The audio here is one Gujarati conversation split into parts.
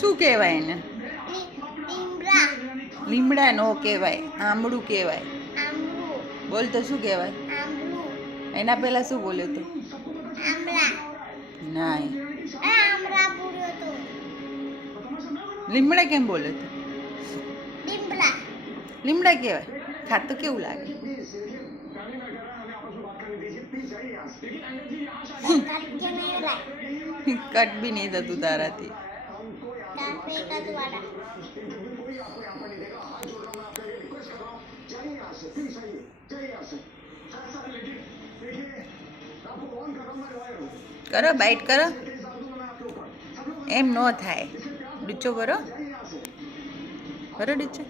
શું કહેવાય એને? લીમડા. લીમડા નો કહેવાય, આંબળું કહેવાય. આંબળું. બોલ તો શું કહેવાય? આંબળું. એના પહેલા શું બોલ્યો તો? આમળા. નાય. આમળા બોલ્યો તો. લીમડા કેમ બોલ્યો તો? લીમડા. લીમડા કહેવાય. ખાત તો કેવું લાગે? કટ બી નહીં થતું તારાથી. કરો બાઈટ કરો. એમ ન થાય. ડૂચો બરો બરો ડૂચો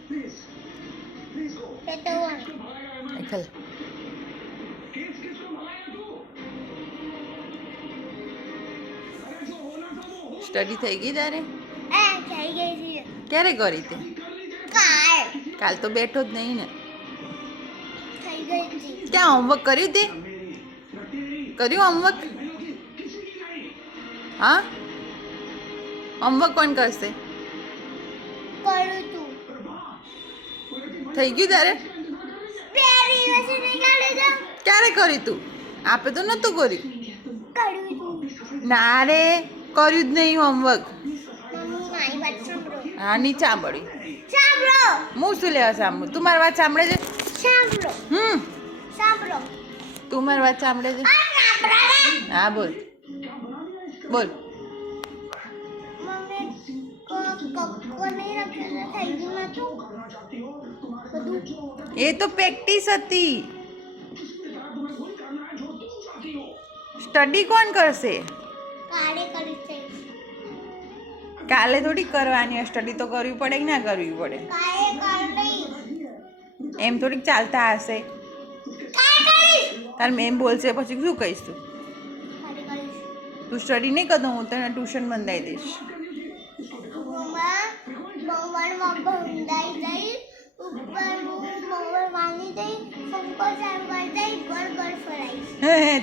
ખલ. સ્ટડી થઈ ગઈ તારે? ક્યારે કરી તે? કાલ તો બેઠો જ નહીં ને. ક્યાં હોમવર્ક કર્યું તે? કર્યું હોમવર્ક? હા, હોમવર્ક કોણ કરશે? થઈ ગયું તારે? ક્યારે કરી તું? આપે તો નતું કર્યું. ના રે, કર્યું જ નહીં હોમવર્ક. હા, નહીં સાંભળ્યું. હું શું લેવા સાંભળું? તું મારી વાત સાંભળે છે? તું મારી વાત સાંભળે છે? હા બોલ બોલ. એ તો પ્રેક્ટિસ હતી. સ્ટડી કોણ કરશે? કાલે થોડી કરવાની. સ્ટડી તો કરવી પડે કે ના કરવી પડે? એમ થોડીક ચાલતા હશે. તાર મેમ બોલશે પછી શું કહીશ તું? તું સ્ટડી નહીં કરતો, હું તને ટ્યુશન બંધાઈ દઈશ.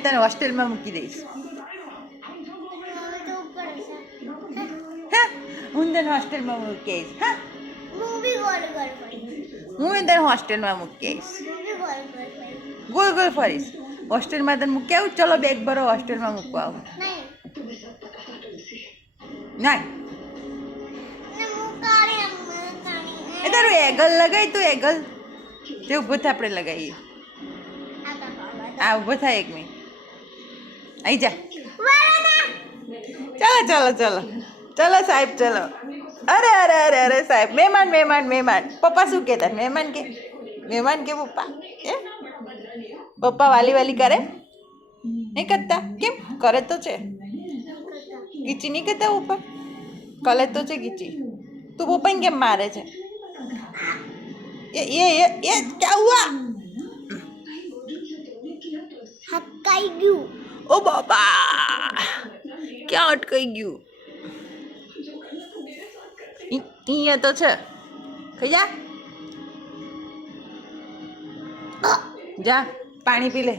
તને હોસ્ટેલમાં મૂકી દઈશ. હું તને હોસ્ટેલમાં મૂકી આવીશ. હા, હું તને હોસ્ટેલમાં મૂકી આવીશ. ગોલ ગોલ ફરીશ. હોસ્ટેલમાં તને મૂકી આવું. ચલો બેગ ભરો, હોસ્ટેલમાં મૂકવા આવું. ના, એ તારું એગલ લગાય. તું એગલ તે ઊભો થાય, આપણે લગાવીએ. આ ઊભો થાય 1 મિનિટ. અહીં જા. ચલો ચલો ચલો ચલો સાહેબ, ચલો. અરે અરે અરે અરે સાહેબ, મહેમાન મહેમાન મહેમાન. પપ્પા શું કહેતા? મહેમાન કે મહેમાન કે પપ્પા એ પપ્પા વાલી વાલી કરે નહીં કરતા? કેમ કરે તો છે? ગીચી નહીં કરતા ઉપર? કરે તો છે ગીચી. તું પપ્પાને કેમ મારે છે? એ ક્યાં હુઆ? હકાઈ ગયું. ઓ બાબા, ક્યાં અટકાઈ ગયું? અહીંયા તો છે. ખાઈ જા. જા પાણી પી લે.